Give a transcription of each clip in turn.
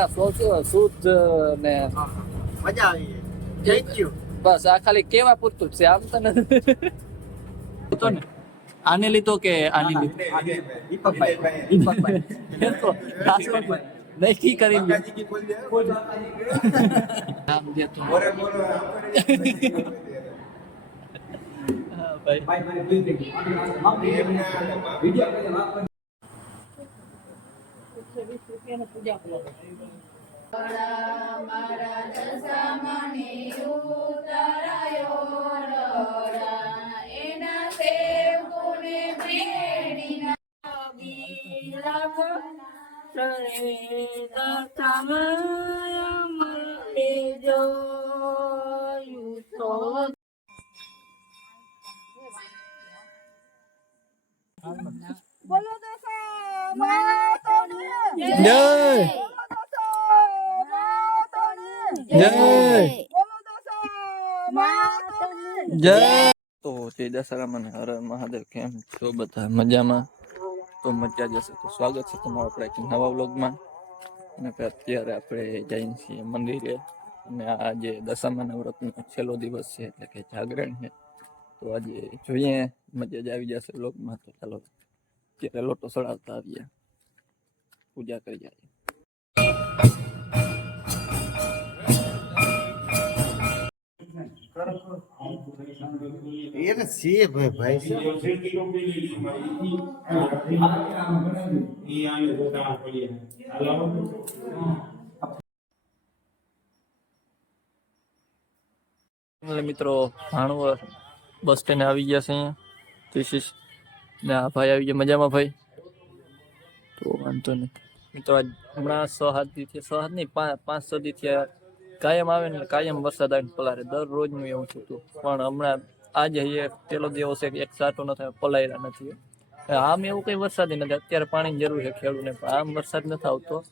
માણસ શુદ્ધ ને મજા આવી થેન્ક યુ બસ આ ખાલી કેવા પૂરતું જ છે આમ તો નથી તો ને આને લીધો કે આની લીધો નક્કી કરી નામ દે તો મારા દશામાને ઉતરાયો રડા એના સેવકોને ભેડીના બિલાવ ચરે દશામાય મને જોયું તો બોલો દશા માતોને જય જય તો જય દશરામાં હર મહાદેવ કેમ છો બધા મજામાં તો મજા જશે તો સ્વાગત છે તમારું આપણે એક નવા વ્લોગમાં અને અત્યારે આપણે જઈને છીએ મંદિરે અને આજે દશામાના વ્રતનો છેલ્લો દિવસ છે એટલે કે જાગરણ છે તો આજે જોઈએ મજા જ આવી જશે વ્લોગમાં તો ચાલો અત્યારે લોટો સળાવતા આવીએ પૂજા કરી જાય ये ना सी भाई મિત્રો ભાણવર બસ સ્ટેન્ડ આવી ગયા છે અહીંયા તિશિશ ને આ ભાઈ આવી ગયા મજામાં ભાઈ તો વાંધો નહીં મિત્રો આજ હમણાં 6-7 દી 6 નહીં 5-6 દી થયા કાયમ આવે ને કાયમ વરસાદ આવીને પલારે દરરોજનું એવું થતું પણ હમણાં આજે એક પેલો દિવસ એક સાટો ન થાય પલાયરા નથી આમ એવું કંઈ વરસાદ નથી અત્યારે પાણીની જરૂર છે ખેડૂતને પણ આમ વરસાદ નથી આવતો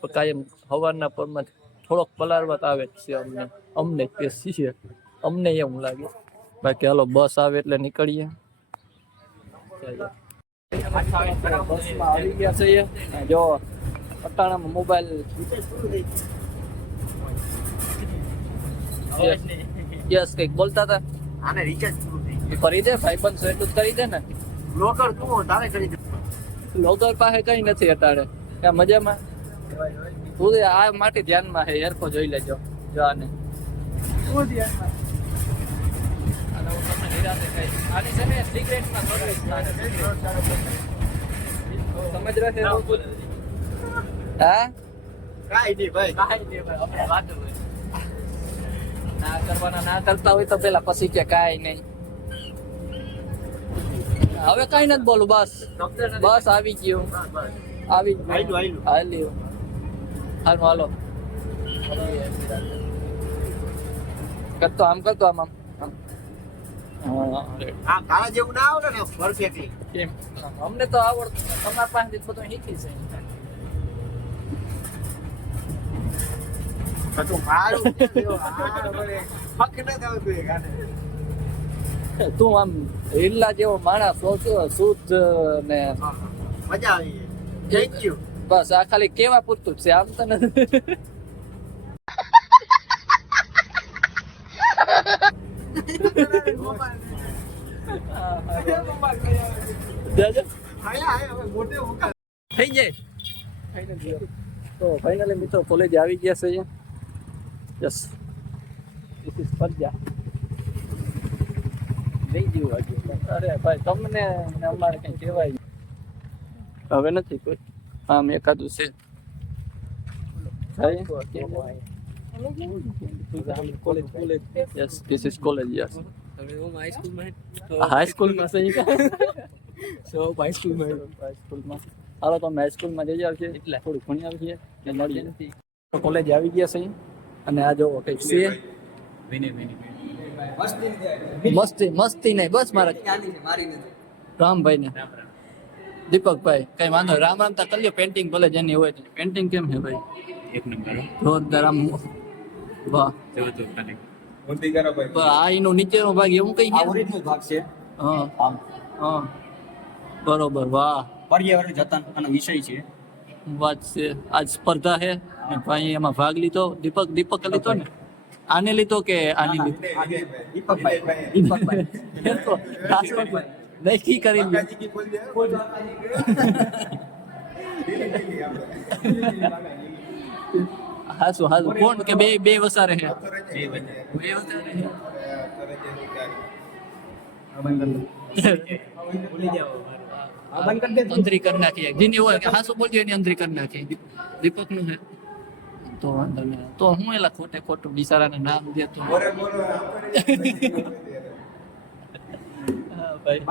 તો કાયમ સવારના પરમાં થોડોક પલારવા આવે જ છે અમને છે અમને એવું લાગે બાકી હાલો બસ આવે એટલે નીકળીએ બસમાં આવી ગયા છે જો અટાણામાં મોબાઈલ યસ કઈક બોલતા હતા આને રિચાર્જ પૂરું થઈ ગયું કરી દે 500 એટલું જ કરી દે ને બ્લોકર તું તારે કરી દે લોગર પાસે કઈ નથી અટાડે ક્યાં મજામાં તું આ માટે ધ્યાનમાં છે એરકો જોઈ લેજો જો આને શું ધ્યાનમાં આને હું તમને નિરાતે કહીશ આની છે ને સિગરેટમાં સર્વિસ થાય સમજ રહે હા કાઈ નહીં ભાઈ આપણે વાત હોય ના કરવાના ના કરતા હોય તો પેલા પછી કે કાઈ નહીં હવે કઈ નથી બોલું બસ બસ આવી ગયું આવી હાલ્યું હાલો કરતો આમ આ કાળા જેવું ના આવડે ને પરફેક્ટલી કેમ અમને તો આવડતું તમારા પાસેથી બધું શીખી છે તો મારું હક ન થતું એ ગાને તું આમ હિલ્લા જેવો માણસ શુદ્ધ ને મજા આવી થેન્ક યુ બસ આ ખાલી કેવા પૂરતું જ છે આમ તો નથી થઈ જાય તો ફાઇનલી મિત્રો કોલેજ આવી ગયા છે યસ ધીસ ઇઝ ફરજા નહીં જીવું હજુ અરે ભાઈ તમને અમારે કઈ કહેવાય હવે નથી કોઈ આમ એકાદું છે college yes this is college yes હાઈસ્કૂલમાં છે હાઈસ્કૂલમાં હાલો તો અમે હાઈસ્કૂલમાં જઈ આવીએ એટલે થોડું ભણી આવીએ ને મળીએ નથી તો કોલેજ આવી ગયા છે અને આ જો કંઈક છે મસ્તી નહીં બસ મારા રામભાઈ ને દીપકભાઈ કઈ વાંધો રામ રામ તા કલ્યો પેન્ટિંગ ભલે જેની હોય પેન્ટિંગ કેમ છે ભાઈ એક નંબર જોરદાર આમ વાહ આ એનો નીચેનો ભાગ એવું કઈ ભાગ છે હા બરોબર વાહ પર્યાવરણ જતન અને વિષય છે વાત છે આજ સ્પર્ધા છે અને ભાઈ એમાં ભાગ લીધો. દીપકે લીધો ને? આને લીધો કે આની લીધો? એ તો નક્કી કરી લ્યો. કાકાજી કી બોલ દે હાસુ કોણ કે બે વસારે છે? બે વસારે છે. અંતરી કરી નાખીએ જેની હોય કે હાસુ બોલજો એની અંતરી કરી નાખીએ. દીપક નું છે તો વાંધો નહીં. તો હું એલા ખોટું બિચારાને નામ દેતો. બોરે બોલો હા, ભાઈ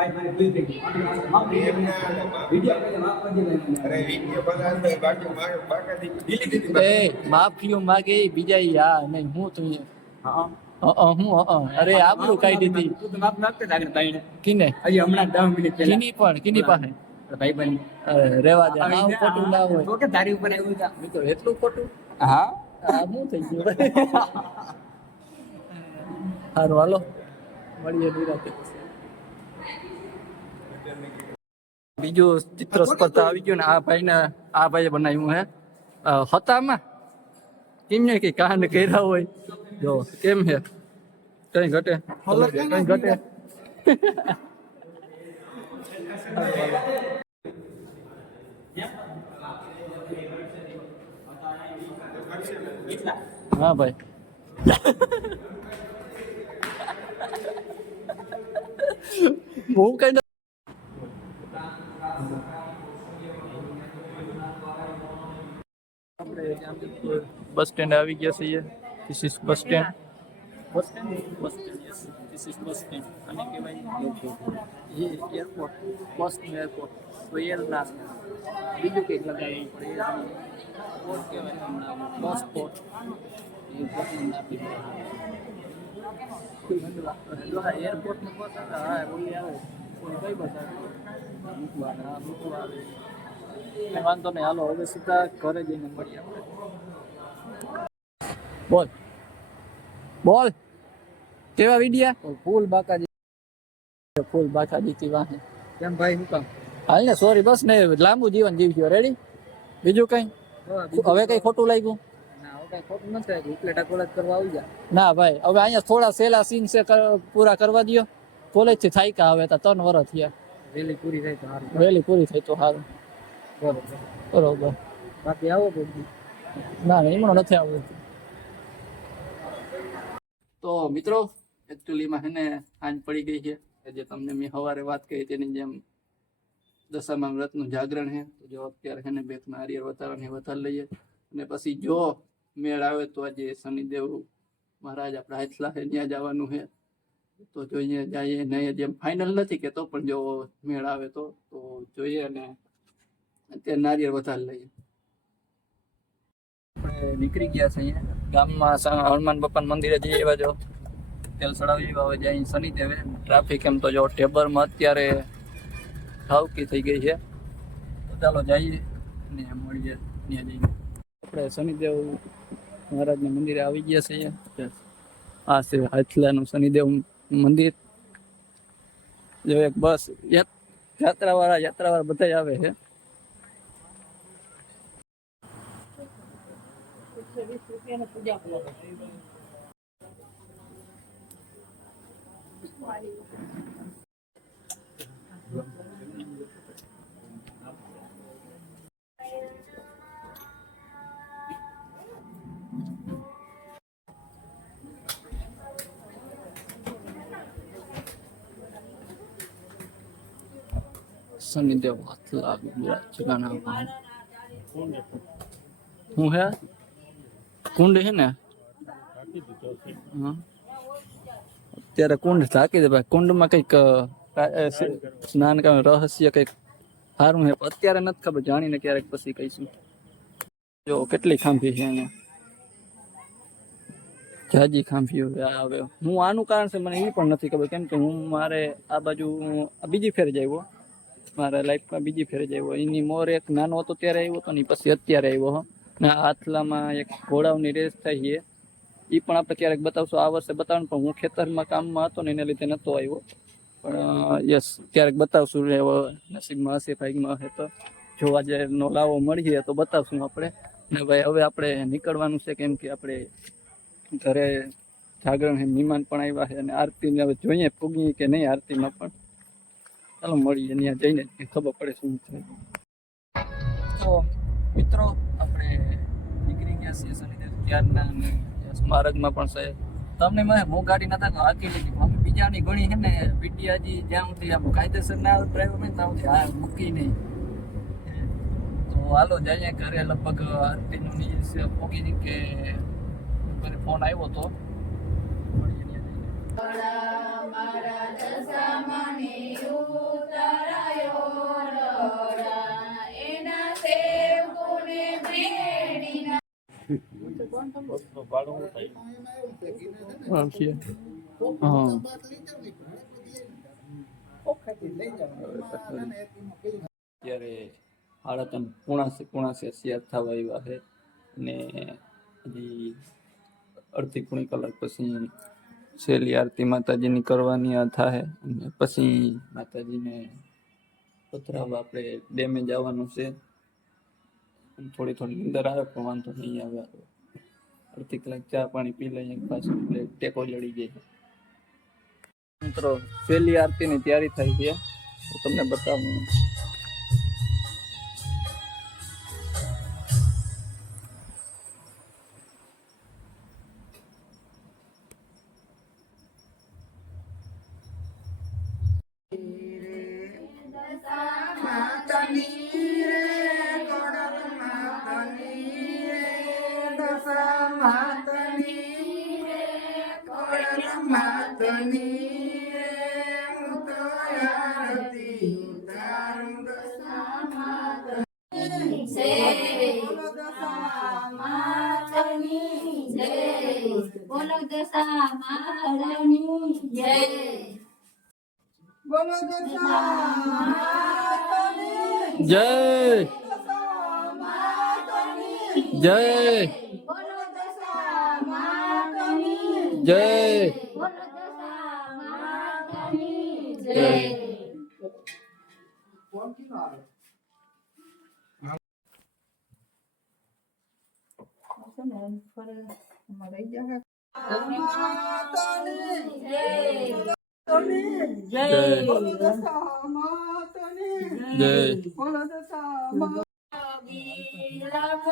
અરે વિડીયો બનાવે બાકી બાકાજી દિલ્હી દીધી એ માફીઓ માગે ઈ બીજા ઈ આ નહીં હું તું અરે આબરૂ કાઢી દીધી. કિને કિની પાસે અરે રેવા દે આવું ખોટું ના હોય. મિત્રો એટલું ખોટું આ શું થઈ ગયું સારું હાલો મળીએ નિરાંતે. બીજું ચિત્ર સ્પર્ધા આવી ગયું ને આ ભાઈએ બનાવ્યું હે હતામાં કેમ ને કે કાંડ કર્યા હોય જો કેમ છે કઈ ઘટે કઈ ઘટે. હા ભાઈ હું કઈ બસ સ્ટેન્ડ આવી ગયા છીએ. This is bus stand. Bus stand yes this is bus stand. અને કહેવાય એ એરપોર્ટ બસનું એરપોર્ટ તો એરના બીજું કંઈક લગાવવું પડે પોર્ટ કહેવાય બસ પોર્ટ એ પોર્ટનું નામ એરપોર્ટનું બસ આવે હા બોલી આવે કોઈ કઈ બસ આવે મૂકવા આવે. વાંધો નહીં હાલો હવે સીધા ઘરે જઈને મળીએ આપણે. બોલ કેવા વિડિયા? ફૂલ બાકાજી થી વાહે કેમ ભાઈ હું કામ હાલ ને સોરી બસ ને લાંબુ જીવન જીવજો. રેડી બીજું કઈ હવે કઈ ખોટું લાગ્યું? ના ભાઈ હવે અહીંયા થોડા સહેલા સીન છે પૂરા કરવા દો. કોલેજ થી થાય કા હવે 3 વર્ષ થયા. વેલી પૂરી થાય તો સારું. બરોબર બાકી આવો ના એમાં નથી આવતું. તો મિત્રો એકચ્યુઅલીમાં છે ને આંજ પડી ગઈ છે જે તમને મેં સવારે વાત કરી તેની જેમ દશામાં વ્રતનું જાગરણ છે. તો જો અત્યારે છે ને બેક નારિયેળ વધારવાની વધારી લઈએ અને પછી જો મેળ આવે તો આજે શનિદેવ મહારાજ આપણા હાથલા છે ત્યાં જવાનું છે. તો જોઈએ જઈએ નહીં જેમ ફાઇનલ નથી કે તો પણ જો મેળ આવે તો જોઈએ અને અત્યારે નારિયેળ વધારી લઈએ. આપણે નીકળી ગયા છે અહીંયા ગામમાં હનુમાન બાપાના મંદિરે જઈએ એવા જો તેલ ચડાવી હવે જાય શનિદેવે. ટ્રાફિક એમ તો જો ટેબરમાં અત્યારે ઠાવકી થઈ ગઈ છે. તો ચાલો જઈએ ને મળીએ ત્યાં જઈને. આપણે શનિદેવ મહારાજના મંદિરે આવી ગયા છીએ. આ છે હાથલાનું શનિદેવ મંદિર. જો એક બસ યાત્રાવાળા બધા આવે છે. પૂજા કરો શનિદેવ હાથલા જગાના હું હે કુંડ છે ને અત્યારે કુંડ ઢાંકી દે ભાઈ. કુંડમાં કઈક સ્નાન કરવાનું રહસ્ય કઈક સારું છે અત્યારે નથી ખબર જાણીને ક્યારેક પછી કહીશું. જો કેટલી ખાંભી છે અહીંયા જાજી ખાંભીઓ આવે. હું આનું કારણ છે મને એ પણ નથી ખબર કેમ કે હું મારે આ બાજુ બીજી ફેર જ આવ્યો મારા લાઈફમાં બીજી ફેર જ આવ્યો. એની મોર એક નાનો હતો ત્યારે આવ્યો હતો ને પછી અત્યારે આવ્યો. ને હાથલામાં એક ઘોડાઓની રેસ થાય છે એ પણ આપણે ક્યારેક બતાવશું. આ વર્ષે બતાવવાનું પણ હું ખેતરમાં કામમાં હતો ને એને લીધે નહોતો આવ્યો. પણ યસ ક્યારેક બતાવશું. નસીબમાં હશે ભાગમાં હશે તો જોવા જેનો લાવો મળીએ તો બતાવશું આપણે. ને ભાઈ હવે આપણે નીકળવાનું છે, કેમ કે આપણે ઘરે જાગરણ મહેમાન પણ આવ્યા છે અને આરતીને હવે જોઈએ પૂગી કે નહીં આરતીમાં પણ. ચાલો મળીએ ત્યાં જઈને ખબર પડે શું છે. તો મિત્રો આપણે નીકળી ગયા છીએ શનિદેવ ત્યારના અને સ્મારકમાં પણ છે. તમને મેં મોગાડી નતા તો હાકી લીધી અમે બીજાની ઘણી છે ને વિડિયાજી જ્યાં સુધી આમ કાયદેસર ના ડ્રાઈવર નહીં ત્યાં સુધી હા મૂકી નહીં. તો હાલો જઈએ ઘરે. લગભગ આરતીનું ન્યૂઝ પહોંચી કે ઘરે ફોન આવ્યો તો મળીએ ત્યાં જઈને. મારા દશામાને ઉતરાયો રડા, એના સેવકોને ભેડીના. હા અત્યારે 3:30 શિયાર થવા આવ્યા છે ને હજી અડધી પોણી કલાક પછી છેલ્લી આરતી માતાજીની કરવાની આ થાય અને પછી માતાજીને પધરાવવા આપણે ડેમે જવાનું છે. થોડી નીંદર આવે પણ વાંધો નહીં આવે. અડધી કલાક ચા પાણી પી લઈએ પાછું એટલે ટેકો જડી જાય. મિત્રો છેલ્લી આરતીની તૈયારી થઈ છે તો તમને બતાવું. બોલો દશા માતાની જય. બોલો દશા માતાની જય જય બોલો દશા માતાની જય બોલો દશા માતાની જય.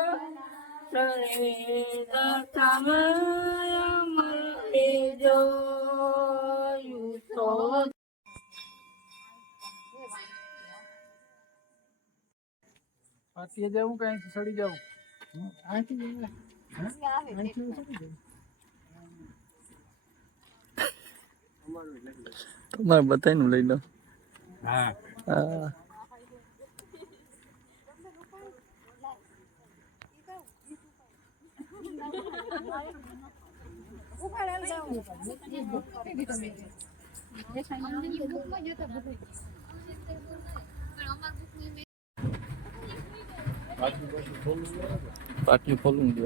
પાટીએ જાઉં કે અહીંથી સડી જાઉં? તમારે બતાવીને લઈ લો. હા પાટિયું ખોલું દે.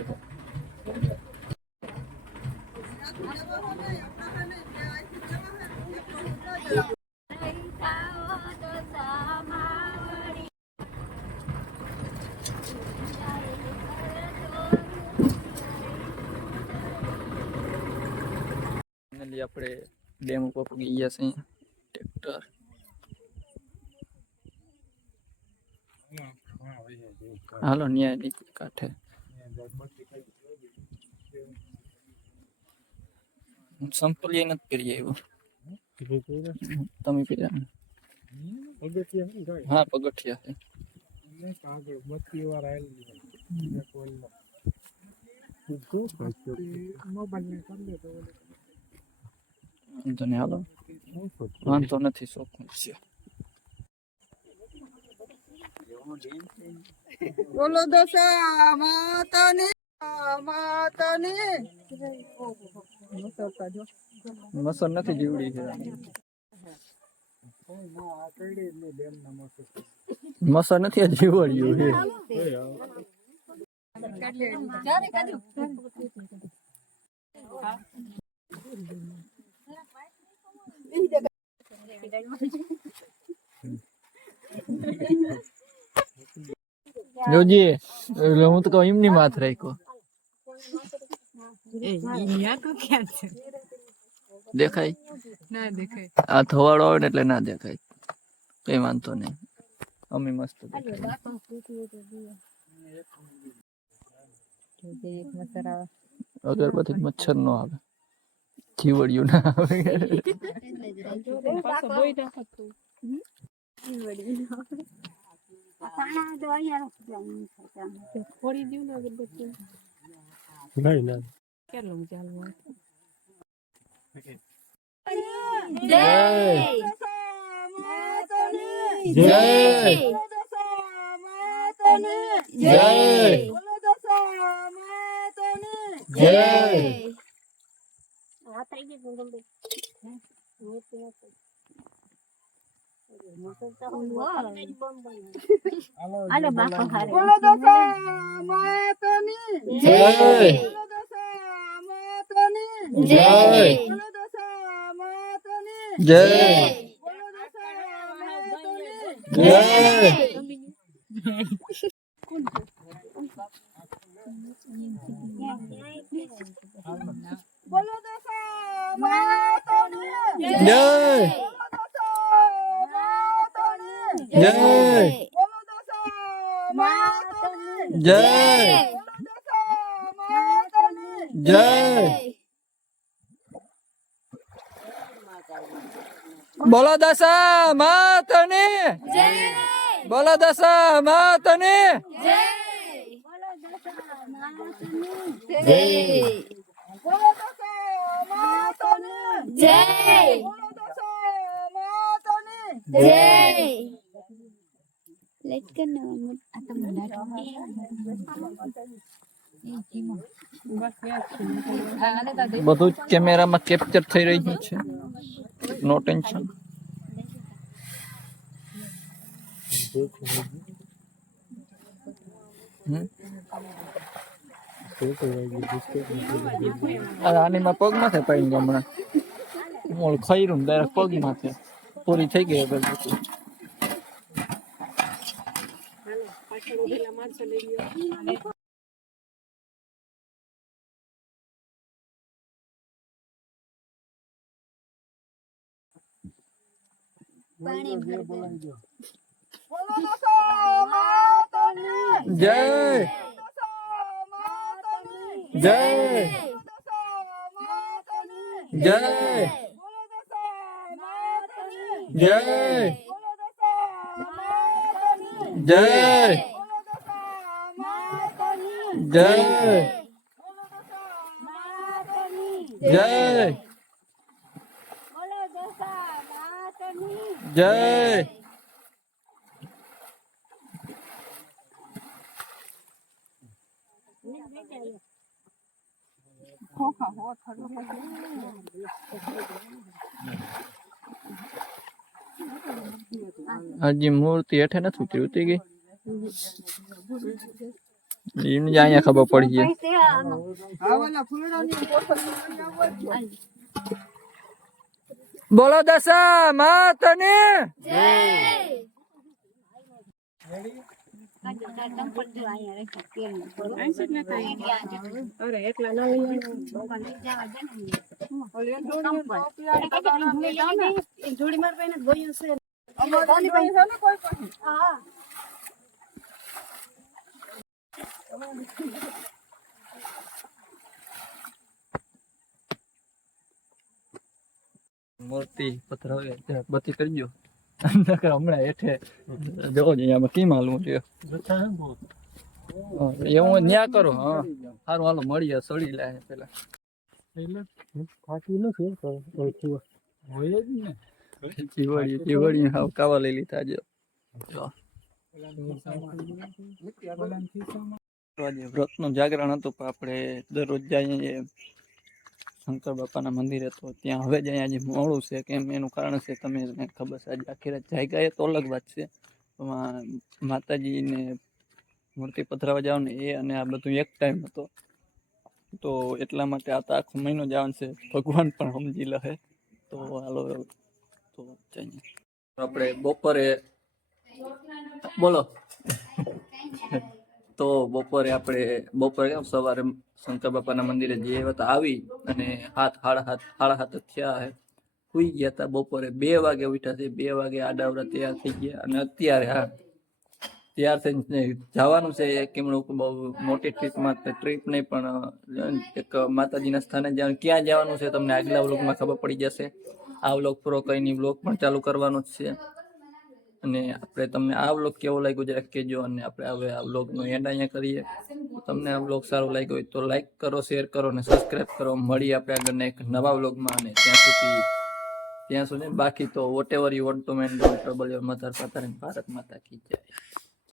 આપણે ડેમ ઉપર પગી ગયા છે. ટ્રેક્ટર હાલો ન્યાય નીકળી કાંઠે. સંપલ નથી કરી આવ્યો. તમે પીધા? હા પગથિયા છે. વાંધો નહીં હાલો, વાંધો નથી. શોખ છે. બોલો દશા માતાની માતાની. મસર નથી જીવડી છે. મસર નથી આ જીવડ્યું છે. જોજી એટલે હું તો કહું એમની માથ રાખ્યો દેખાય આ થવાડો આવે ને એટલે ના દેખાય કઈ વાંધો નહીં અમે મસ્ત અગરબત્તી મચ્છર નો આવે જીવડિયું ના આવે જય હાલો બાપા હારે બોલો દશા માતની જય બોલો દશા માતની જય બોલો દશા માતની જય બોલો દશા માતની જય બોલો દશા માતની જય જય બોલો દશા માતની જય બોલો દશા માતની જય બોલો દશા માતની બોલો દશા માતની જય બોલો દશા માતની જય બોલો દશા માતની જય લાઈટ કર ને આ તમને બધું જ કેમેરામાં કેપ્ચર થઈ રહ્યું છે નો ટેન્શન આનીમાં પગ માથે પડી હમણાં મોળ ખૈરું ડાયરેક્ટ પગ માથે પૂરી થઈ ગઈ હવે બધું. પાણી ભર બોલો દશા માતની જય દશા માતની જય દશા માતની જય બોલો દશા માતની જય બોલો દશા માતની જય બોલો દશા માતની જય બોલો દશા માતની જય બોલો દશા માતની જય હજી મૂર્તિ હેઠે નથી ઉતરી ઉતરી ગઈ એમને જ અહીંયા ખબર પડી ગઈ આવેલા ફૂલડાની કોથળી આવવા બોલો દશા માતની મૂર્તિ પથરાવે બધી કરી દો હમણાં હેઠે જોવો જ અહીંયા કેમ હાલવું છે એવું ન્યા કરો હા સારું હાલો મળીએ સળી લે પેલા જીવડી હાવ કાવા લઈ લીધા છે વ્રત નું જાગરણ હતું પણ આપણે દરરોજ જઈએ શંકર બાપાના મંદિરે તો ત્યાં હવે જ અહીંયા જે મોડું છે કેમ એનું કારણ છે તમે ખબર છે આજે આખી રાત જાગ્યા એ તો અલગ વાત છે માતાજીને મૂર્તિ પધરાવા જાવ ને એ અને આ બધું એક ટાઈમ હતો તો એટલા માટે આ તો આખો મહિનો જવાનું છે ભગવાન પણ સમજી લે તો હાલો તો આપણે બપોરે બોલો તો બપોરે કેમ સવારે શંકર બાપાના મંદિરે જે હતા આવી અને સાડા હાથ જ થયા હે સુઈ ગયા હતા. બપોરે 2 વાગે ઉઠ્યા છે. 2 વાગે આડાવડા તૈયાર થઈ ગયા અને અત્યારે તૈયાર થઈને જવાનું છે. કેમ બહુ મોટી ટ્રીપ નહીં પણ એક માતાજીના સ્થાને જવાનું. ક્યાં જવાનું છે તમને આગલા વ્લોગમાં ખબર પડી જશે. આ વ્લોગ પૂરો કરીને વ્લોગ પણ ચાલુ કરવાનો જ છે. અને તમને આ વ્લોગ કેવો લાગ્યો જરા કહેજો. અને આપણે હવે આ વ્લોગનો એન્ડ અહીંયા કરીએ. તમને આ વ્લોગ સારો લાગ્યો હોય તો લાઈક કરો, શેર કરો અને સબસ્ક્રાઈબ કરો. મળીએ આપણે આગળના એક નવા વ્લોગમાં. અને ત્યાં સુધી બાકી તો whatever you want to man don't trouble your mother father and Bharat Mata કી જય.